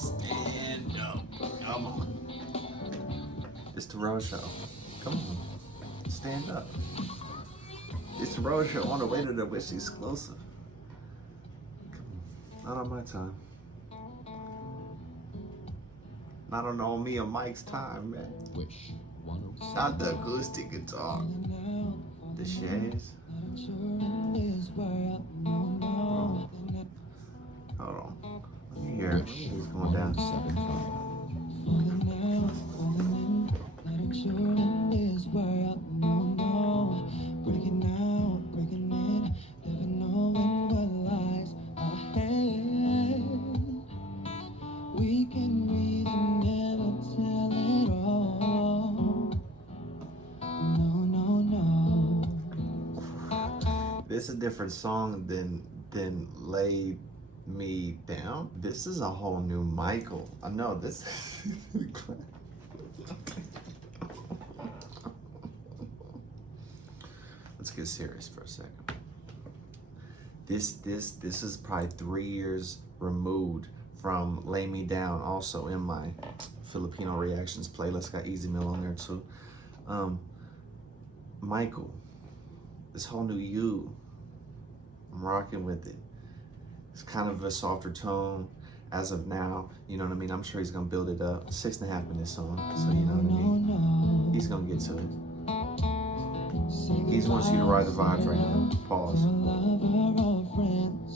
Stand up. Come on. It's the Rose Show. Come on. Stand up. It's the Rose Show on the way to the Wish exclusive. Come on. Not on my time. Not on me or Mike's time, man. Wish 106. Not the acoustic guitar. The shares. Hold on. Let me hear it. He's going down. This is a different song than Lay Me Down. This is a whole new Michael. I know this. Let's get serious for a second. This is probably 3 years removed from Lay Me Down, also in my Filipino reactions playlist. Got Easy Meal on there too. Michael, this whole new you, I'm rocking with it. It's kind of a softer tone as of now, you know what I mean? I'm sure he's gonna build it up. 6.5 minute song, so you know what I mean? He's gonna get to it. He just wants you to ride the vibes right now. Pause.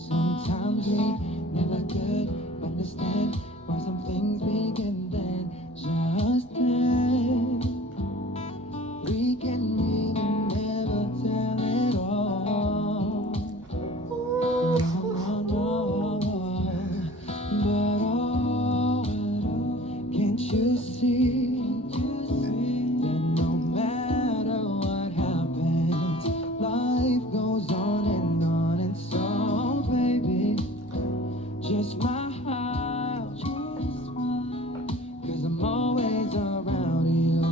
Sometimes we never could understand why some things begin then just then. We can really never tell it all. But can't you see that no matter what happens, life goes on, and so baby, just smile, cause I'm always around you,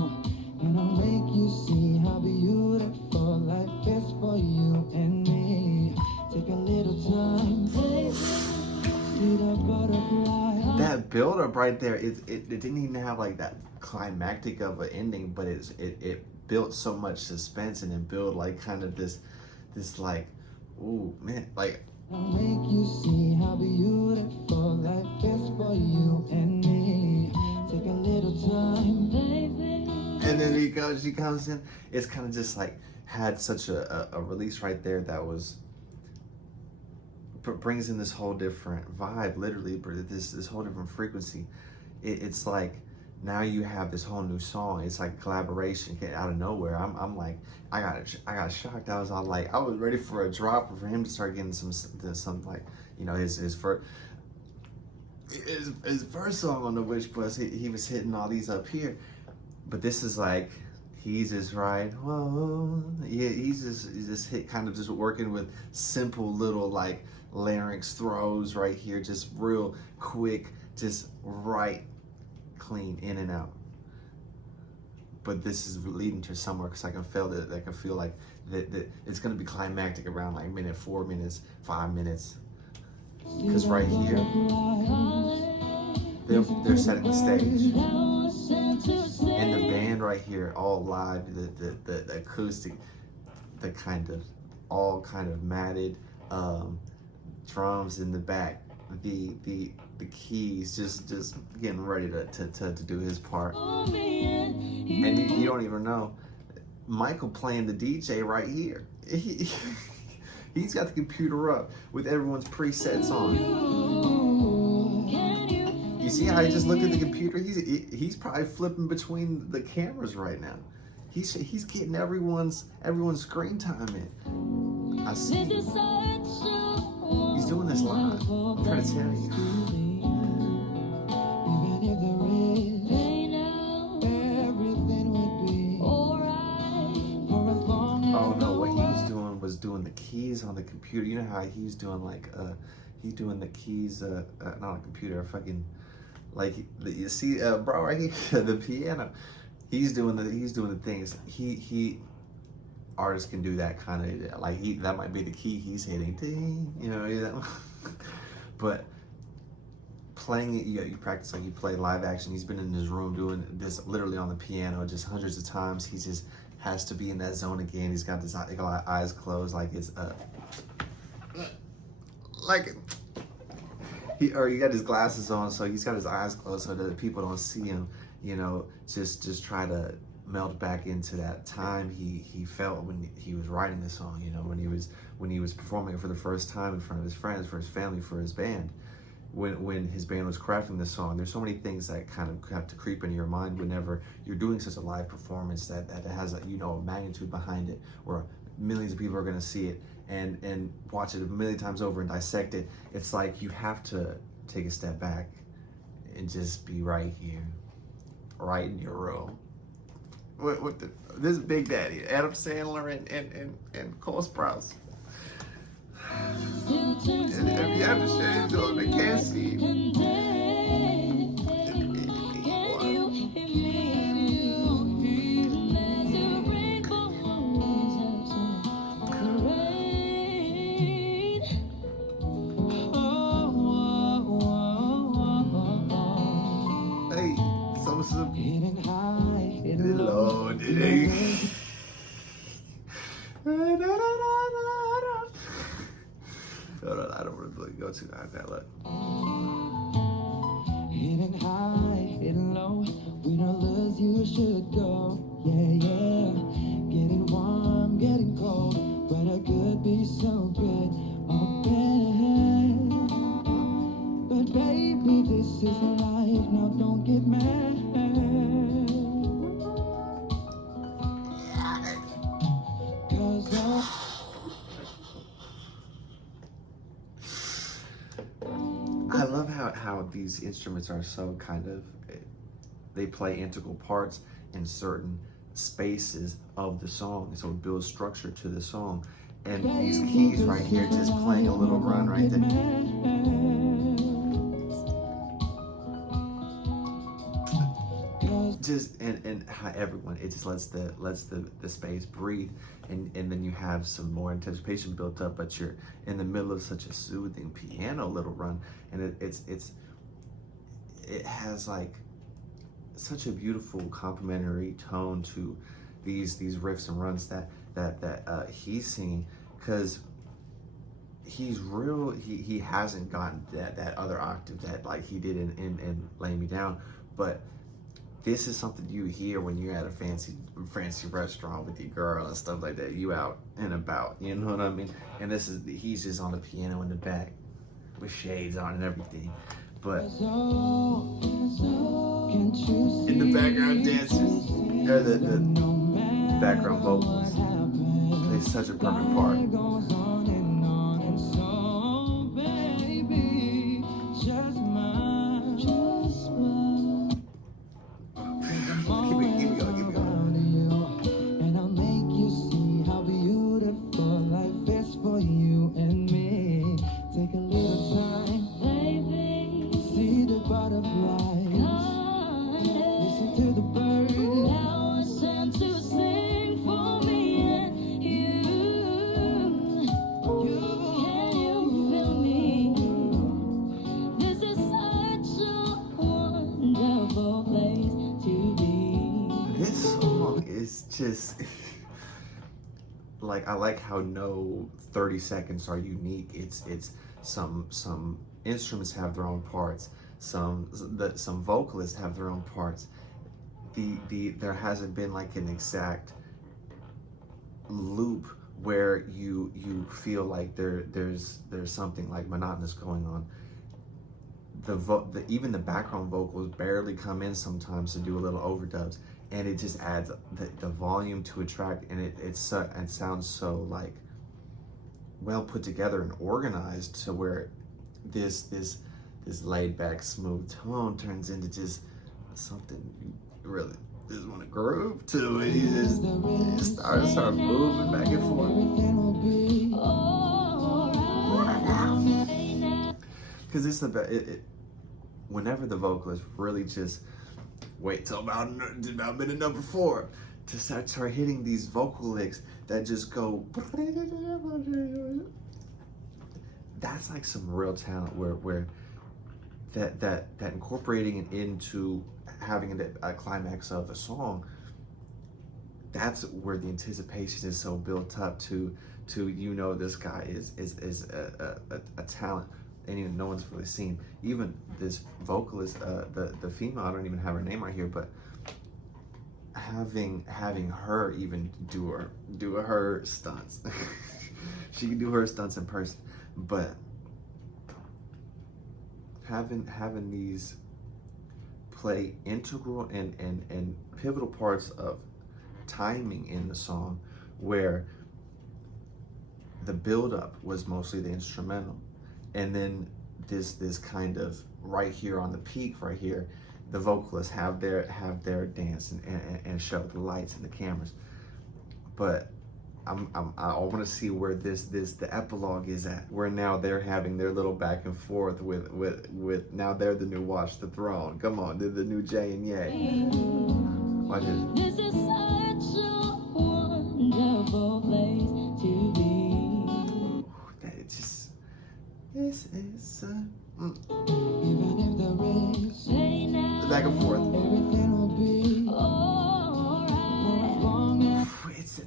and I'll make you see how beautiful life is for you and me. Take a little time, baby, see the butterfly. That build up right there, it didn't even have like that climactic of an ending, but it built so much suspense, and it built like kind of this like, ooh man, like I'll make you see how beautiful life is for you and me. Take a little time, baby. and then she comes in. It's kind of just like had such a release right there that was brings in this whole different vibe, literally, this whole different frequency. It's like now you have this whole new song. It's like a collaboration out of nowhere. I'm like, I got shocked. I was ready for a drop, for him to start getting some like, you know, his first song on the Wish Bus. He was hitting all these up here, but this is like, he's just right. Whoa, yeah, he's just hit, kind of just working with simple little like larynx throws right here, just real quick, just right, clean, in and out. But this is leading to somewhere, because I can feel it. I can feel like that it's gonna be climactic around like minute 4 minutes, 5 minutes. Because right here, they're setting the stage, and the band right here, all live, the acoustic, the kind of matted drums in the back, the keys just getting ready to do his part. And you don't even know, Michael playing the DJ right here. He's got the computer up with everyone's presets on. You see how he just looked at the computer? He's probably flipping between the cameras right now. He's getting everyone's screen time in. I see. He's doing this live. I'm trying to tell you. Oh no, what he was doing the keys on the computer. You know how he's doing like he's doing the keys not on a computer, fucking like you see bro right here, the piano. He's doing the things. He artists can do that kind of, like that might be the key he's hitting, ding, you know, but playing it, you practice like you play live action. He's been in his room doing this literally on the piano just hundreds of times. He just has to be in that zone again. He's got his eyes closed, like it's like he got his glasses on, so he's got his eyes closed so that people don't see him. You know, just try to melt back into that time he felt when he was writing the song. You know, when he was performing it for the first time in front of his friends, for his family, for his band. When his band was crafting the song, there's so many things that kind of have to creep into your mind whenever you're doing such a live performance that has a, you know, a magnitude behind it, where millions of people are going to see it and watch it a million times over and dissect it. It's like you have to take a step back and just be right here, right in your room. This is Big Daddy, Adam Sandler and Cole Sprouse. And if you understand, though, they can't see. Hey, some Lord, I don't really go too high that look. Hidden high, hidden low, we don't lose, you should go. Yeah, yeah, getting warm, getting cold, but I could be so good, oh bad. But baby, this is life, now don't get mad. I love how these instruments are so kind of, they play integral parts in certain spaces of the song, so it builds structure to the song. And these keys right here, just playing a little run right there. Just and how everyone, it just lets the space breathe, and then you have some more anticipation built up, but you're in the middle of such a soothing piano little run, and it has like such a beautiful complementary tone to these riffs and runs that he's singing, because he's real. He hasn't gotten that other octave that like he did in Lay Me Down, but this is something you hear when you're at a fancy restaurant with your girl and stuff like that. You out and about, you know what I mean? And he's just on the piano in the back with shades on and everything. But in the background dancers, or the background vocals, play such a perfect part. Just like, I like how no 30 seconds are unique. It's some instruments have their own parts, some vocalists have their own parts. There hasn't been like an exact loop where you feel like there's something like monotonous going on. Even the background vocals barely come in sometimes to do a little overdubs, and it just adds the volume to a track, and it sounds so like well put together and organized, to where this laid back smooth tone turns into just something you really just want to groove to it. You just start moving back and forth. Because it's whenever the vocalist really just wait till about minute number 4 to start hitting these vocal licks that just go, that's like some real talent where that incorporating it into having a climax of a song, that's where the anticipation is so built up to this guy is a talent, and even no one's really seen. Even this vocalist, the female, I don't even have her name right here, but having her even do her stunts. She can do her stunts in person, but having these play integral and pivotal parts of timing in the song, where the build-up was mostly the instrumental, and then this kind of right here on the peak right here, the vocalists have their dance and show the lights and the cameras. But I want to see where the epilogue is at, where now they're having their little back and forth with now they're the new Watch the Throne. Come on, they're the new Jay and Ye. Watch it. This is such a wonderful place to be. It's just, this is Even if the race say now, back and forth. everything will be alright. As long as It's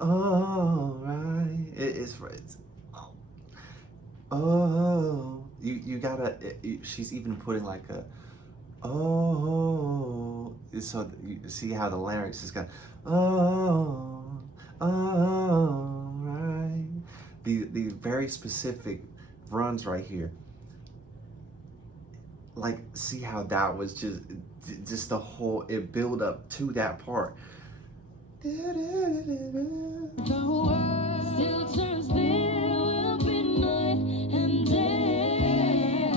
alright. It's oh, you gotta. She's even putting like a oh. So you see how the larynx has got right. The very specific runs right here. Like, see how that was just the whole, it build up to that part. the world still turns, there will be night and day.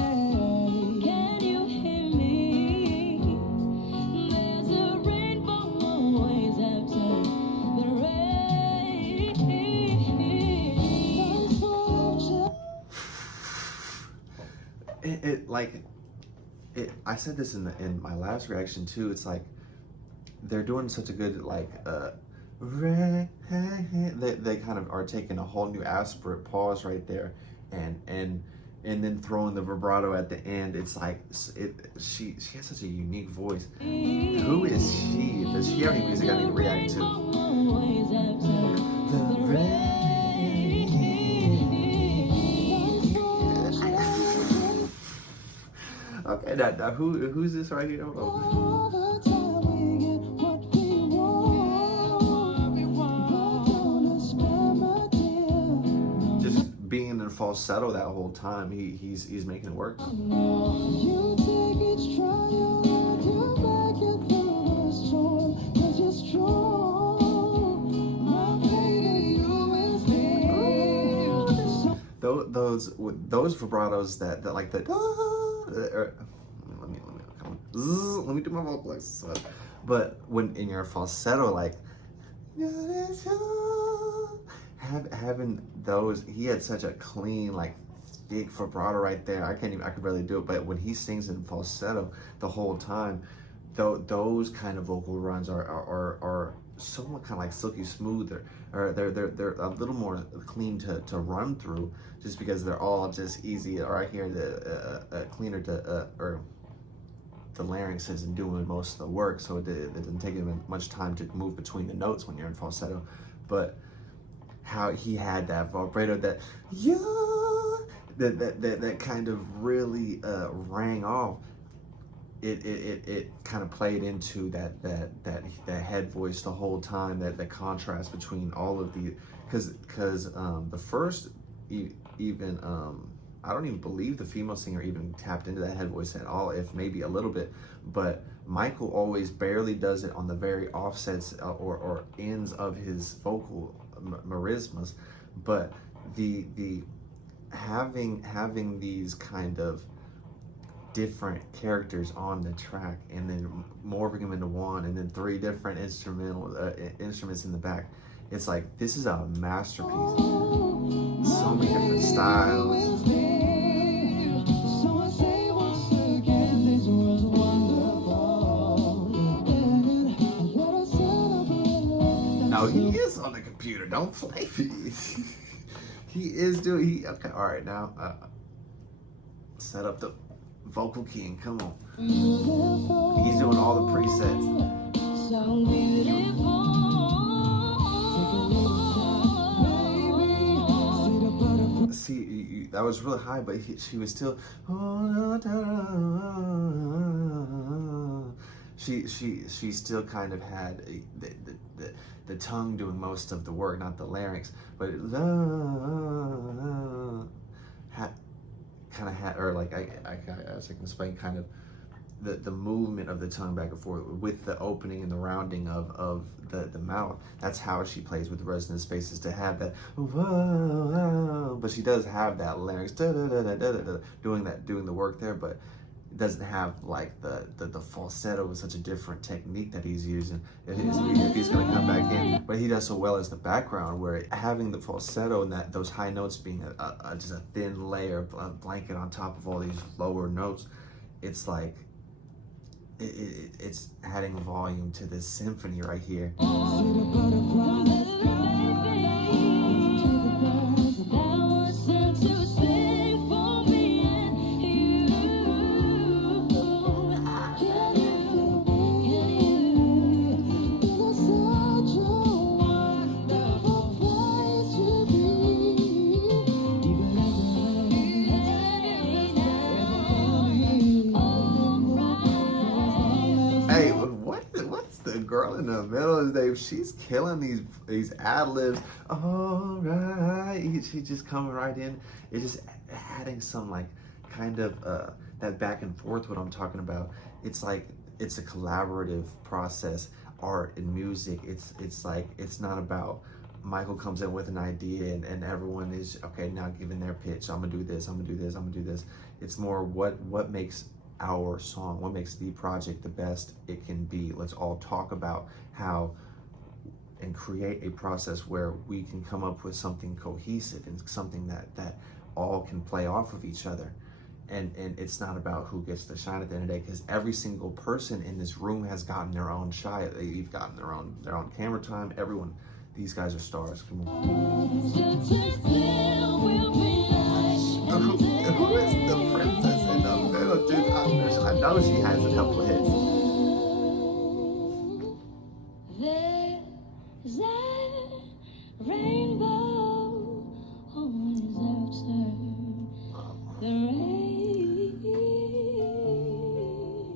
Can you hear me? There's a rainbow always after the rain. I said this in my last reaction too. It's like they're doing such a good they kind of are taking a whole new aspirate pause right there, and then throwing the vibrato at the end. It's like she has such a unique voice. Who is she? Does she have any music I need to react to? The rain. Okay, now who's this right here? all the time we get what we want. But don't spend my dear. Just being in falsetto that whole time, he's making it work. You take each trial and you make it through the storm. 'Cause you're strong. My faith in you is real. Those vibratos that like the let me do my vocal exercise. But when in your falsetto, like having those, he had such a clean, like thick vibrato right there. I could barely do it. But when he sings in falsetto the whole time, those kind of vocal runs are somewhat kind of like silky smoother, or they're a little more clean to run through, just because they're all just easy right here. The cleaner to or the larynx isn't doing most of the work, so it doesn't take him much time to move between the notes when you're in falsetto. But how he had that vibrato that that kind of really rang off. It kind of played into that head voice the whole time, that contrast between all of the, because the first even I don't even believe the female singer even tapped into that head voice at all, if maybe a little bit. But Michael always barely does it on the very offsets or ends of his vocal merismas. But the having these kind of different characters on the track, and then morphing them into one, and then three different instruments in the back. It's like, this is a masterpiece. So many different styles. No, he is on the computer. Don't play me. He is doing. Okay, all right. Now, set up the Vocal king, come on. Beautiful. He's doing all the presets. So beautiful. Take a little time, baby. See the butterfly. See, that was really high, but she was still. She still kind of had the tongue doing most of the work, not the larynx, but it kind of had, or like I as I can explain, kind of the movement of the tongue back and forth with the opening and the rounding of the mouth. That's how she plays with the resonant spaces, to have that but she does have that larynx doing the work there, but it doesn't have like the falsetto with such a different technique that he's using if he's going to come back in. But he does so well as the background, where having the falsetto and those high notes being just a thin layer, a blanket on top of all these lower notes, it's like it's adding volume to this symphony right here. Hey, what's the girl in the middle of the day? She's killing these ad libs. All right, she just coming right in. It's just adding some like kind of that back and forth. What I'm talking about. It's like it's a collaborative process. Art and music. It's like it's not about Michael comes in with an idea and everyone is okay now giving their pitch. I'm gonna do this. I'm gonna do this. I'm gonna do this. It's more what makes our song, what makes the project the best it can be. Let's all talk about how and create a process where we can come up with something cohesive and something that all can play off of each other. And it's not about who gets the shine at the end of the day, because every single person in this room has gotten their own shine. They've gotten their own camera time. Everyone, these guys are stars. Come on. Who is the princess in the middle? Dude, I know she has a couple of hits. There's a rainbow always after the rain.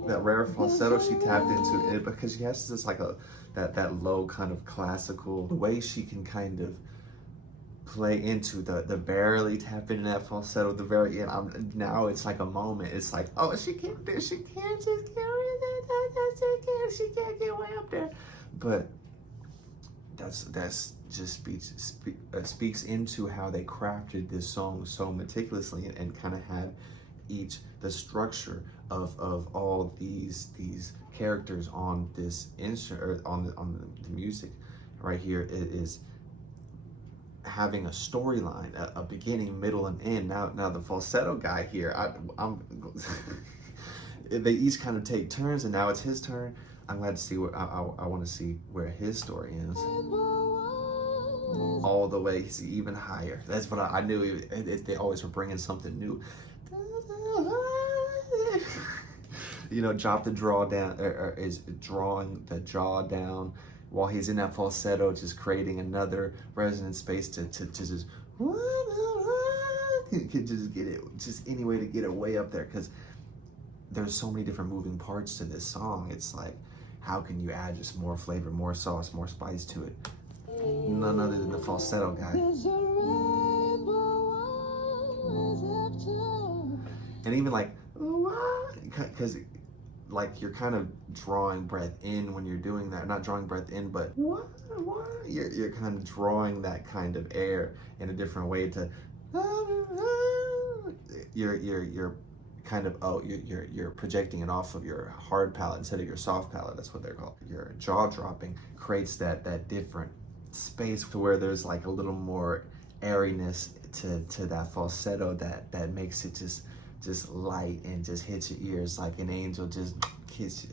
That rare falsetto she tapped into it, because she has this like that low kind of classical way she can kind of play into the barely tap into that falsetto at the very end. Now it's like a moment. It's like, oh, she can't just she can't get way up there. But that's just speaks into how they crafted this song so meticulously and kind of had the structure of all these characters on this instrument, or on the music right here. It is having a storyline, a beginning, middle, and end. Now the falsetto guy here, I'm they each kind of take turns, and now it's his turn. I'm glad to see what I want to see where his story ends. All the way even higher. That's what I knew. They always were bringing something new. You know, drop the draw down, or is drawing the jaw down while he's in that falsetto, just creating another resonant space to just just get it, just any way to get it way up there, because there's so many different moving parts to this song. It's like, how can you add just more flavor, more sauce, more spice to it? None other than the falsetto guy. And even like, because like you're kind of drawing breath in when you're doing that. Not drawing breath in, but you're kind of drawing that kind of air in a different way to. You're kind of you're projecting it off of your hard palate instead of your soft palate. That's what they're called. Your jaw dropping creates that different space to where there's like a little more airiness to that falsetto that makes it just light and just hits your ears like an angel just kiss you.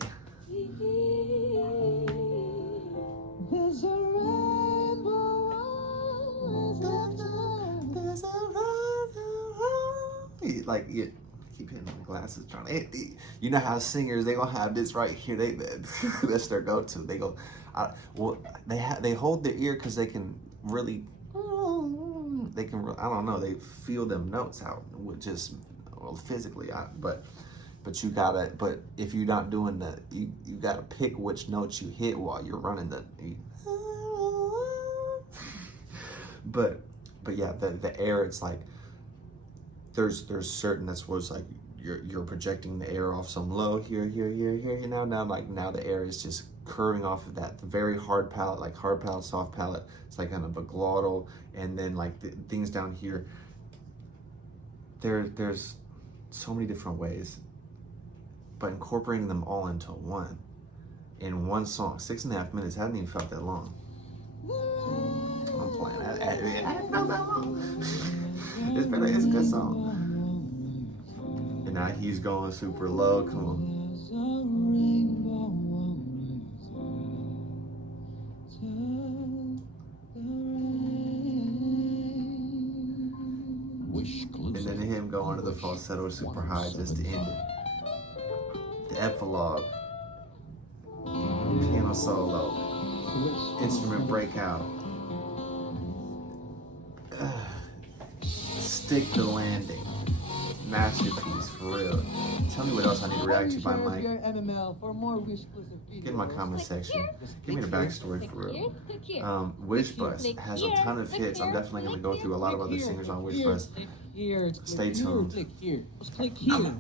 There's a rainbow. Like keep hitting the glasses, trying to. You know how singers, they gonna have this right here. That's their go-to. They go, they hold their ear because they can really. I don't know. They feel them notes out, just physically. But you gotta. But if you're not doing that, you gotta pick which notes you hit while you're running the. But yeah, the air. It's like there's certain that's what's like you're projecting the air off some low here. Now the air is just curving off of that very hard palate, like hard palate, soft palate. It's like kind of a glottal, and then like the things down here. There's so many different ways, but incorporating them all into one in one song, 6.5 minutes. Hasn't even felt that long. I'm playing. It hasn't felt that long. It's a good song. And now he's going super low. Come on. And then him going to the falsetto super high just to end it. The epilogue. Piano solo. Instrument breakout. Stick the landing. Masterpiece, for real. Tell me what else I need to react to by Mike. Get in my comment section. Give me the backstory, for real. Wish Bus has a ton of hits. I'm definitely going to go through a lot of other singers on Wish Bus. Stay tuned. Click here. Click here.